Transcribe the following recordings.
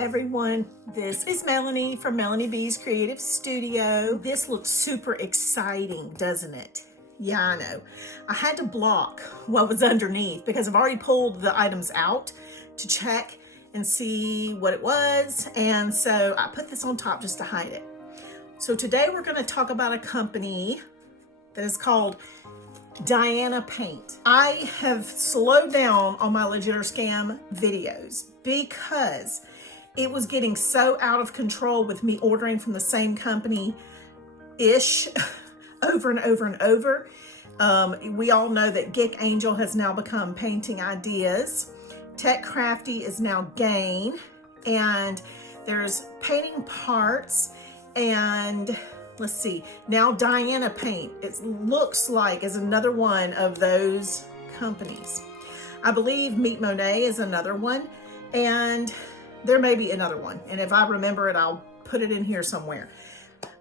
everyone, this is Melanie from Melanie B's Creative Studio. This looks super exciting, doesn't it? Yeah, I know. I had to block what was underneath because I've already pulled the items out to check and see what it was, and so I put this on top just to hide it. So today we're going to talk about a company that is called DIANAPAINT. I have slowed down on my legit or scam videos because it was getting so out of control with me ordering from the same company-ish over and over and over. We all know that Geek Angel has now become Painting Ideas. Tech Crafty is now Gain. And there's Painting Parts. And let's see, now DIANAPAINT, it looks like is another one of those companies. I believe Meet Monet is another one. And there may be another one, and if I remember it, I'll put it in here somewhere.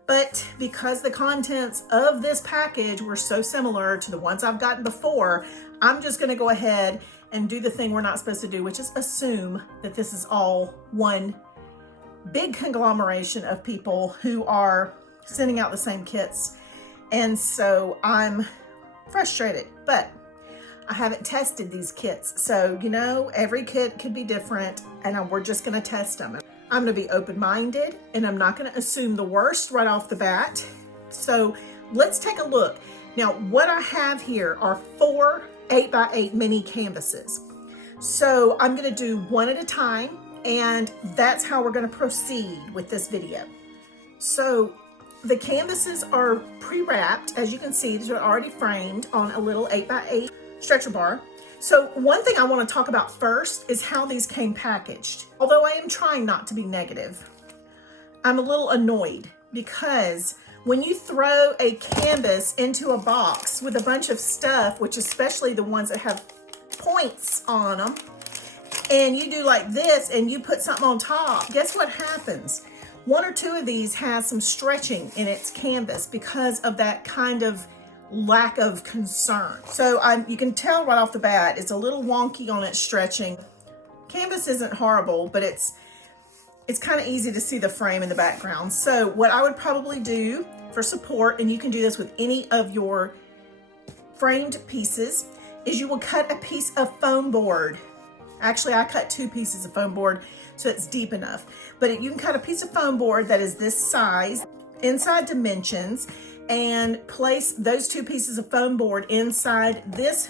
But because the contents of this package were so similar to the ones I've gotten before, I'm just gonna go ahead and do the thing we're not supposed to do, which is assume that this is all one big conglomeration of people who are sending out the same kits. And so I'm frustrated, but I haven't tested these kits. So, you know, every kit could be different, and we're just gonna test them. I'm gonna be open-minded, and I'm not gonna assume the worst right off the bat. So let's take a look. Now, what I have here are 4 8x8 mini canvases. So I'm gonna do one at a time, and that's how we're gonna proceed with this video. So the canvases are pre-wrapped. As you can see, these are already framed on a little 8x8 stretcher bar. So one thing I want to talk about first is how these came packaged. Although I am trying not to be negative, I'm a little annoyed because when you throw a canvas into a box with a bunch of stuff, which especially the ones that have points on them, and you do like this and you put something on top, guess what happens? 1 or 2 of these has some stretching in its canvas because of that kind of lack of concern. So you can tell right off the bat, it's a little wonky on its stretching. Canvas isn't horrible, but it's kind of easy to see the frame in the background. So what I would probably do for support, and you can do this with any of your framed pieces, is you will cut a piece of foam board. Actually, I cut 2 pieces of foam board so it's deep enough. But you can cut a piece of foam board that is this size, inside dimensions, and place those 2 pieces of foam board inside this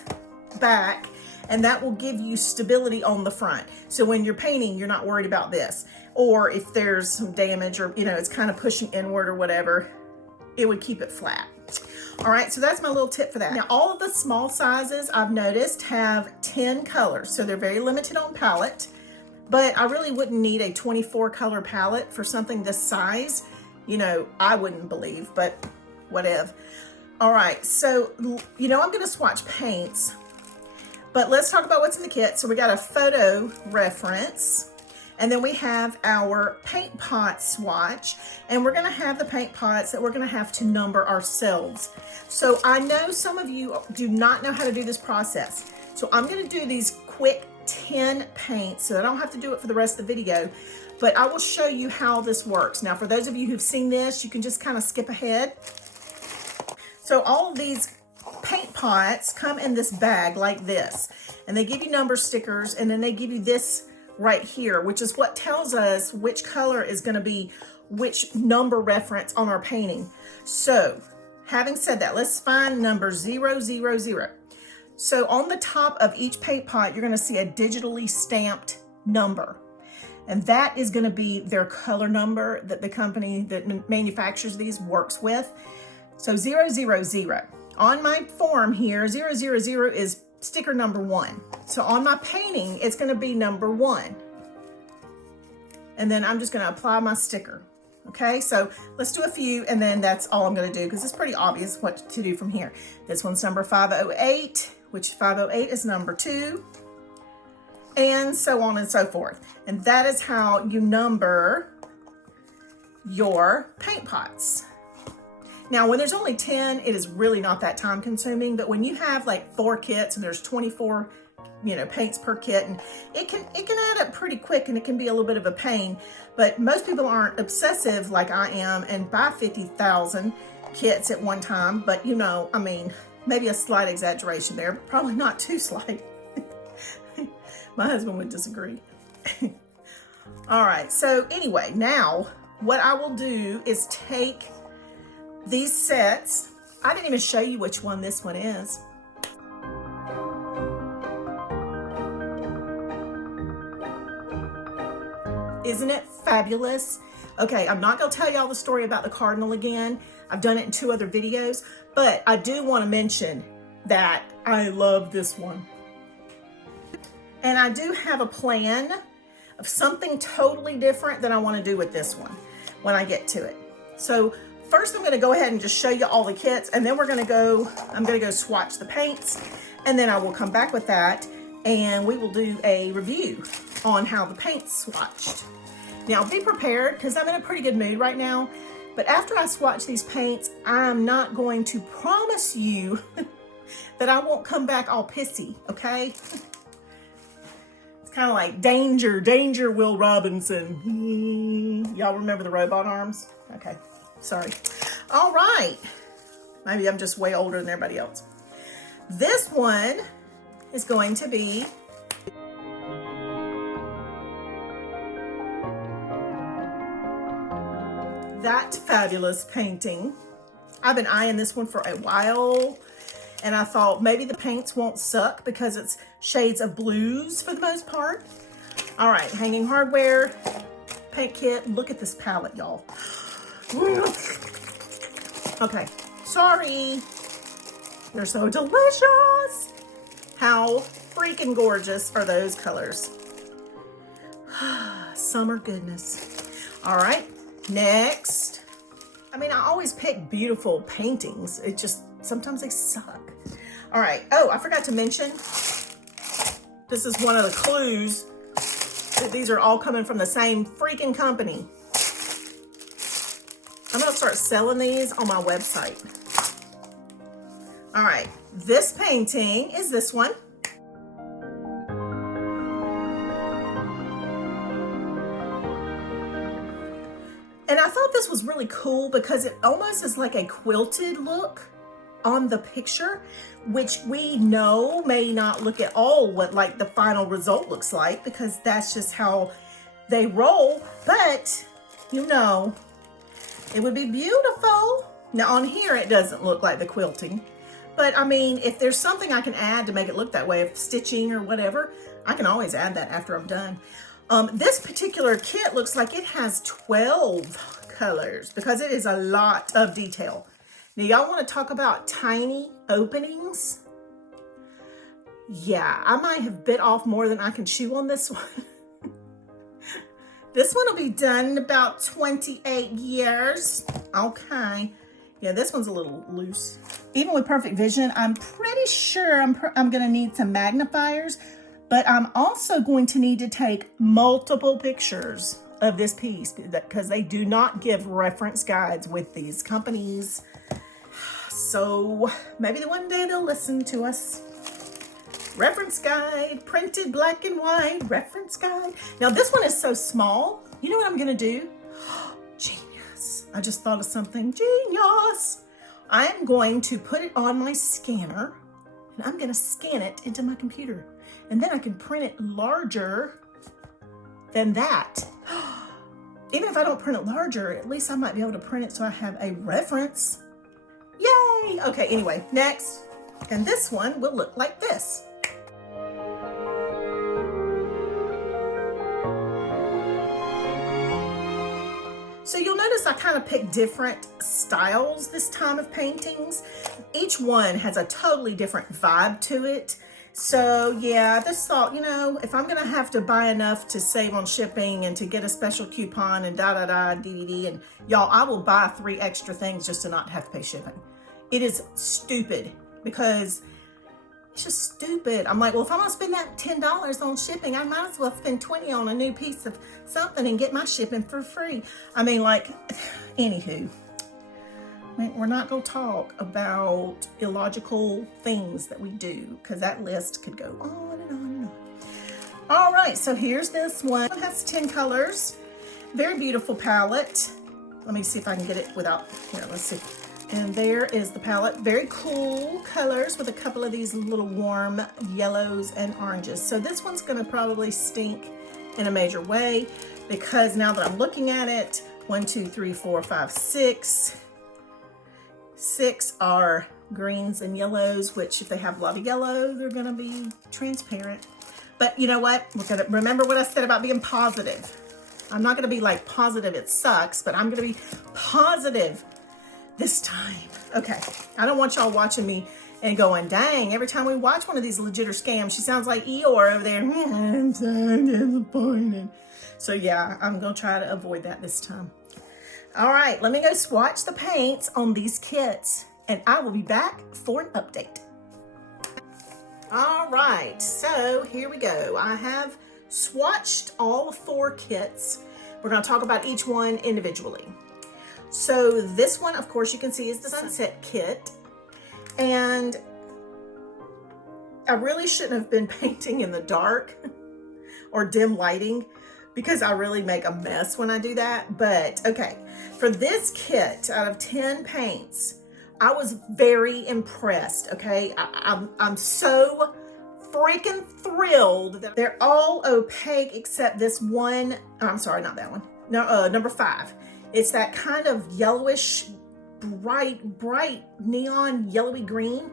back, and that will give you stability on the front. So when you're painting, you're not worried about this. Or if there's some damage or, you know, it's kind of pushing inward or whatever, it would keep it flat. All right, so that's my little tip for that. Now, all of the small sizes I've noticed have 10 colors, so they're very limited on palette, but I really wouldn't need a 24 color palette for something this size. You know, I wouldn't believe, but whatever. All right, so, you know, I'm gonna swatch paints, but let's talk about what's in the kit. So we got a photo reference, and then we have our paint pot swatch, and we're gonna have the paint pots that we're gonna have to number ourselves. So I know some of you do not know how to do this process. So I'm gonna do these quick 10 paints so that I don't have to do it for the rest of the video, but I will show you how this works. Now, for those of you who've seen this, you can just kind of skip ahead. So all of these paint pots come in this bag like this, and they give you number stickers, and then they give you this right here, which is what tells us which color is going to be which number reference on our painting. So having said that, let's find number 000. So on the top of each paint pot, you're going to see a digitally stamped number, and that is going to be their color number that the company that manufactures these works with. So 000. On my form here, 000 is sticker number 1. So on my painting, it's gonna be number 1. And then I'm just gonna apply my sticker. Okay, so let's do a few, and then that's all I'm gonna do because it's pretty obvious what to do from here. This one's number 508, which 508 is number 2, and so on and so forth. And that is how you number your paint pots. Now, when there's only 10, it is really not that time consuming, but when you have like 4 kits and there's 24 you know, paints per kit, and it can add up pretty quick, and it can be a little bit of a pain. But most people aren't obsessive like I am and buy 50,000 kits at one time. But you know, I mean, maybe a slight exaggeration there, but probably not too slight. My husband would disagree. All right, so anyway, now what I will do is take these sets. I didn't even show you which one this one is. Isn't it fabulous? Okay, I'm not gonna tell y'all the story about the cardinal again. I've done it in 2 other videos, but I do want to mention that I love this one. And I do have a plan of something totally different that I want to do with this one when I get to it. So first I'm going to go ahead and just show you all the kits, and then I'm going to go swatch the paints, and then I will come back with that and we will do a review on how the paint's swatched. Now be prepared, because I'm in a pretty good mood right now, but after I swatch these paints, I'm not going to promise you that I won't come back all pissy, okay? It's kind of like danger, danger, Will Robinson. Y'all remember the robot arms? Okay, sorry. All right. Maybe I'm just way older than everybody else. This one is going to be that fabulous painting. I've been eyeing this one for a while, and I thought maybe the paints won't suck because it's shades of blues for the most part. All right, hanging hardware, paint kit. Look at this palette, y'all. Okay, sorry. They're so delicious. How freaking gorgeous are those colors? Summer goodness. All right, next. I mean, I always pick beautiful paintings. It just, sometimes they suck. All right, oh, I forgot to mention, this is one of the clues that these are all coming from the same freaking company. I'm gonna start selling these on my website. All right, this painting is this one. And I thought this was really cool because it almost is like a quilted look on the picture, which we know may not look at all what like the final result looks like, because that's just how they roll. But you know, it would be beautiful. Now on here, it doesn't look like the quilting, but I mean, if there's something I can add to make it look that way, if stitching or whatever, I can always add that after I'm done. This particular kit looks like it has 12 colors because it is a lot of detail. Now, y'all want to talk about tiny openings? Yeah, I might have bit off more than I can chew on this one. This one will be done in about 28 years. Okay. Yeah, this one's a little loose. Even with perfect vision, I'm pretty sure I'm going to need some magnifiers, but I'm also going to need to take multiple pictures of this piece because they do not give reference guides with these companies. So maybe one day they'll listen to us. Reference guide, printed black and white, reference guide. Now this one is so small. You know what I'm gonna do? Genius. I just thought of something. Genius. I'm going to put it on my scanner and I'm gonna scan it into my computer. And then I can print it larger than that. Even if I don't print it larger, at least I might be able to print it so I have a reference. Yay! Okay, anyway, next. And this one will look like this. So you'll notice I kind of picked different styles this time of paintings. Each one has a totally different vibe to it. So yeah, I just thought, you know, if I'm gonna have to buy enough to save on shipping and to get a special coupon and DVD, and y'all, I will buy 3 extra things just to not have to pay shipping. It is stupid because it's just stupid. I'm like, well, if I'm gonna spend that $10 on shipping, I might as well spend 20 on a new piece of something and get my shipping for free. I mean, like, anywho. We're not going to talk about illogical things that we do, because that list could go on and on and on. All right, so here's this one. It has 10 colors. Very beautiful palette. Let me see if I can get it without, here, let's see. And there is the palette. Very cool colors with a couple of these little warm yellows and oranges. So this one's gonna probably stink in a major way, because now that I'm looking at it, 1, 2, 3, 4, 5, 6. 6 are greens and yellows, which if they have a lot of yellow, they're gonna be transparent. But you know what? We're gonna remember what I said about being positive. I'm not gonna be like positive it sucks, but I'm gonna be positive this time. Okay, I don't want y'all watching me and going, dang, every time we watch one of these legit or scams, she sounds like Eeyore over there. I'm so disappointed. So yeah, I'm gonna try to avoid that this time. All right, let me go swatch the paints on these kits, and I will be back for an update. All right, so here we go. I have swatched all 4 kits. We're gonna talk about each one individually. So this one, of course, you can see is the Sunset kit. And I really shouldn't have been painting in the dark or dim lighting, because I really make a mess when I do that. But okay, for this kit, out of 10 paints, I was very impressed, okay? I'm so freaking thrilled that they're all opaque except this one. I'm sorry, not that one. No, number 5. It's that kind of yellowish, bright neon yellowy green.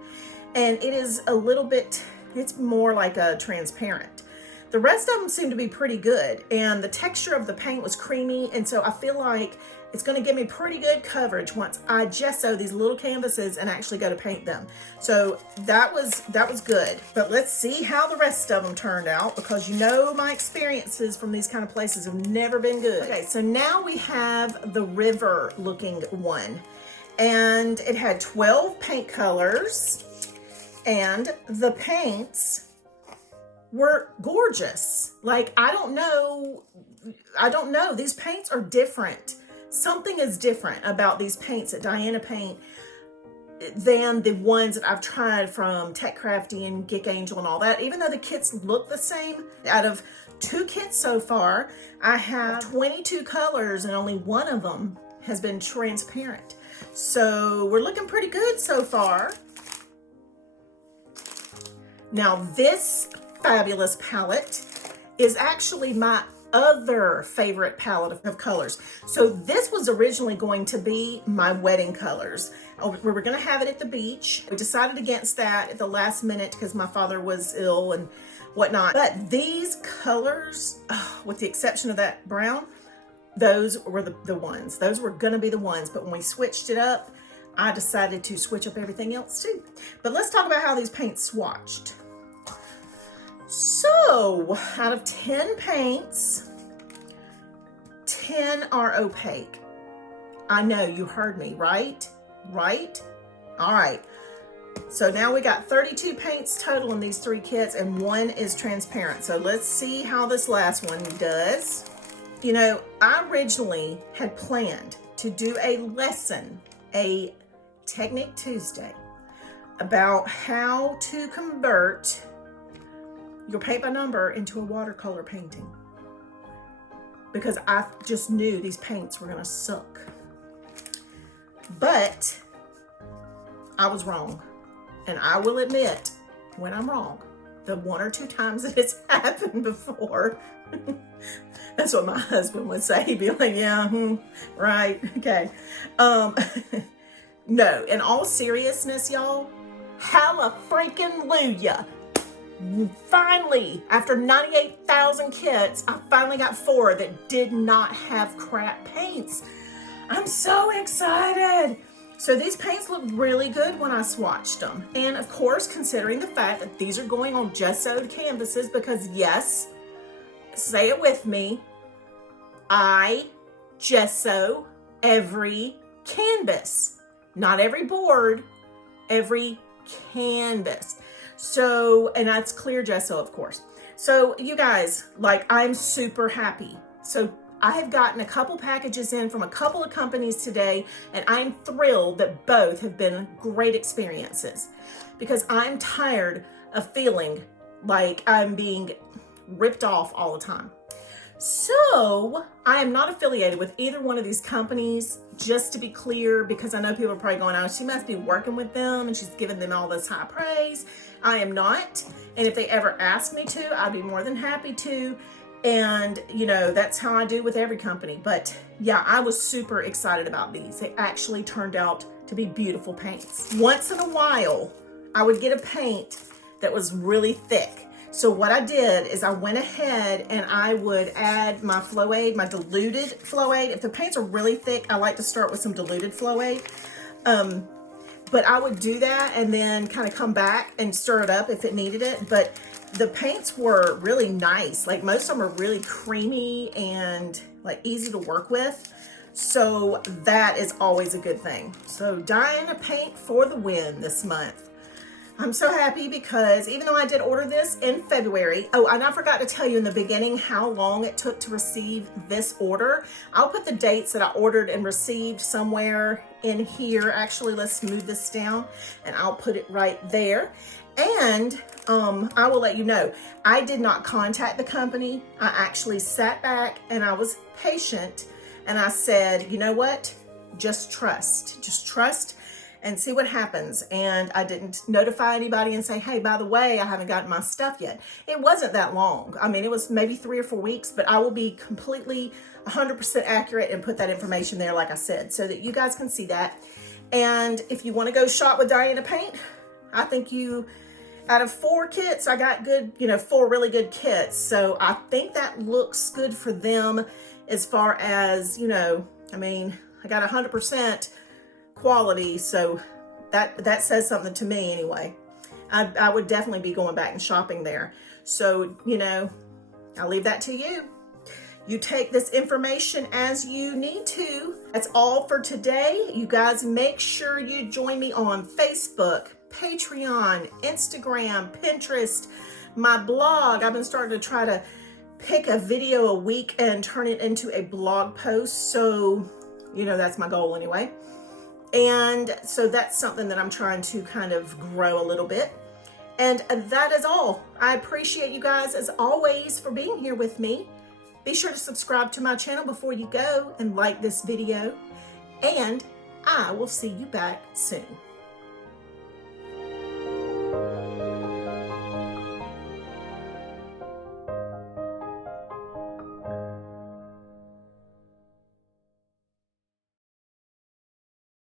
And it is a little bit, it's more like a transparent. The rest of them seem to be pretty good. And the texture of the paint was creamy. And so I feel like it's gonna give me pretty good coverage once I gesso these little canvases and actually go to paint them. So that was good. But let's see how the rest of them turned out, because you know my experiences from these kind of places have never been good. Okay, so now we have the river looking one. And it had 12 paint colors, and the paints were gorgeous. Like, I don't know. These paints are different. Something is different about these paints at DIANAPAINT than the ones that I've tried from Tech Crafty and Geek Angel and all that. Even though the kits look the same, out of 2 kits so far, I have 22 colors and only one of them has been transparent. So we're looking pretty good so far. Now this fabulous palette is actually my other favorite palette of colors. So this was originally going to be my wedding colors. We were going to have it at the beach. We decided against that at the last minute because my father was ill and whatnot. But these colors, with the exception of that brown, those were the ones. Those were going to be the ones. But when we switched it up, I decided to switch up everything else too. But let's talk about how these paints swatched. So, out of 10 paints, 10 are opaque. I know, you heard me, right? Right? All right. So now we got 32 paints total in these 3 kits, and 1 is transparent. So let's see how this last one does. You know, I originally had planned to do a lesson, a Technique Tuesday, about how to convert your paint by number into a watercolor painting, because I just knew these paints were gonna suck. But I was wrong, and I will admit when I'm wrong. The 1 or 2 times that it's happened before. That's what my husband would say. He'd be like, yeah, right, okay. No, in all seriousness, y'all, hallelujah. Finally, after 98,000 kits, I finally got 4 that did not have crap paints. I'm so excited. So these paints look really good when I swatched them. And of course, considering the fact that these are going on gessoed canvases, because yes, say it with me, I gesso every canvas. Not every board, every canvas. So, and that's clear gesso, of course. So you guys, like, I'm super happy. So I have gotten a couple packages in from a couple of companies today, and I'm thrilled that both have been great experiences, because I'm tired of feeling like I'm being ripped off all the time. So I am not affiliated with either one of these companies, just to be clear, because I know people are probably going, oh, she must be working with them and she's giving them all this high praise. I am not. And if they ever ask me to, I'd be more than happy to. And, you know, that's how I do with every company. But yeah, I was super excited about these. They actually turned out to be beautiful paints. Once in a while, I would get a paint that was really thick. So what I did is I went ahead and I would add my Flow Aid, my diluted Flow Aid. If the paints are really thick, I like to start with some diluted Flow Aid. But I would do that and then kind of come back and stir it up if it needed it. But the paints were really nice. Like, most of them are really creamy and like easy to work with. So that is always a good thing. So DIANAPAINT for the win this month. I'm so happy because even though I did order this in February, oh, and I forgot to tell you in the beginning how long it took to receive this order. I'll put the dates that I ordered and received somewhere in here. Actually, let's move this down and I'll put it right there. And I will let you know, I did not contact the company. I actually sat back and I was patient and I said, you know what? Just trust and see what happens. And I didn't notify anybody and say, hey, by the way, I haven't gotten my stuff yet. It wasn't that long. I mean, it was maybe 3 or 4 weeks, but I will be completely 100% accurate and put that information there, like I said, so that you guys can see that. And if you want to go shop with DIANAPAINT, I think out of 4 kits, I got good, 4 really good kits. So I think that looks good for them as far as, I mean, I got 100% quality, so that says something to me anyway. I would definitely be going back and shopping there. So, I'll leave that to you. You take this information as you need to. That's all for today. You guys make sure you join me on Facebook, Patreon, Instagram, Pinterest, my blog. I've been starting to try to pick a video a week and turn it into a blog post. So, that's my goal anyway. And so that's something that I'm trying to kind of grow a little bit. And that is all. I appreciate you guys as always for being here with me. Be sure to subscribe to my channel before you go and like this video. And I will see you back soon.